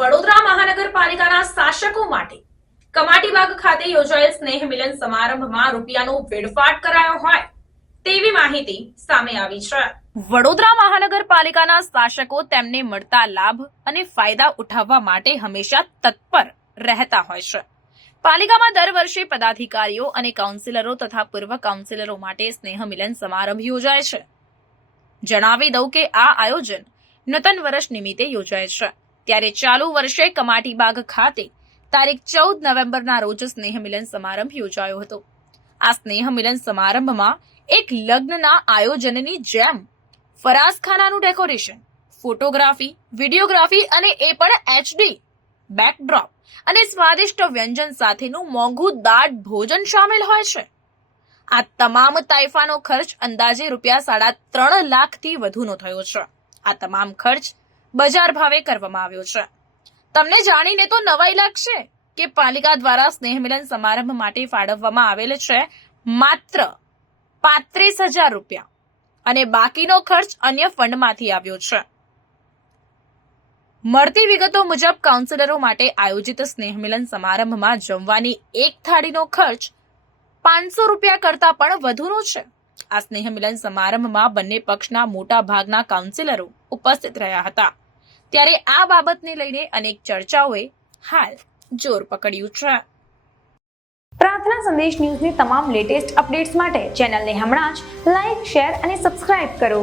વડોદરા મહાનગરપાલિકાના શાસકો માટે કમાટીબાગ ખાતે યોજાયેલ સ્નેહ મિલન સમારંભમાં રૂપિયાનો વેડફાટ કરાયો હોય તેવી માહિતી સામે આવી છે। વડોદરા મહાનગરપાલિકાના શાસકો તેમને મળતા લાભ અને ફાયદા ઉઠાવવા માટે હંમેશા તત્પર રહેતા હોય છે। પાલિકામાં દર વર્ષે પદાધિકારીઓ અને કાઉન્સિલરો તથા પૂર્વ કાઉન્સિલરો માટે સ્નેહ મિલન સમારંભ યોજાય છે। જણાવી દઉં કે આ આયોજન નૂતન વર્ષ નિમિત્તે યોજાય છે। ત્યારે ચાલુ વર્ષે કમાટીબાગ ખાતે તારીખ 14 નવેમ્બરના રોજ સ્નેહ મિલન સમારંભ યોજાયો હતો। આ સ્નેહ મિલન સમારંભમાં એક લગ્નના આયોજનની જેમ ફરાસખાનાનું ડેકોરેશન, ફોટોગ્રાફી, વિડીયોગ્રાફી અને એ પણ એચડી બેકડ્રોપ અને સ્વાદિષ્ટ વ્યંજન સાથેનું મોંઘું દાટ ભોજન શામેલ હોય છે। આ તમામ તાઇફાનો ખર્ચ અંદાજે ₹3.5 લાખથી વધુનો થયો છે। આ તમામ ખર્ચ બજાર ભાવે કરવામાં આવ્યો છે। તમને જાણીને તો નવાઈ લાગશે કે પાલિકા દ્વારા સ્નેહ મિલન સમારંભ માટે ફાળવવામાં આવેલ છે માત્ર ₹35,000 અને બાકીનો ખર્ચ અન્ય ફંડમાંથી આવ્યો છે। મળતી વિગતો મુજબ કાઉન્સિલરો માટે આયોજિત સ્નેહ મિલન સમારંભમાં જમવાની એક થાળીનો ખર્ચ ₹500 કરતા પણ વધુનો છે। આ સ્નેહ મિલન સમારંભમાં બંને પક્ષના મોટા ભાગના કાઉન્સિલરો ઉપસ્થિત રહ્યા હતા। ત્યારે આ બાબતને લઈને અનેક ચર્ચાઓએ હાલ જોર પકડ્યું છે। પ્રાર્થના સંદેશ ન્યૂઝની તમામ લેટેસ્ટ અપડેટ્સ માટે ચેનલને હમણાં જ લાઇક, શેર અને સબસ્ક્રાઇબ કરો।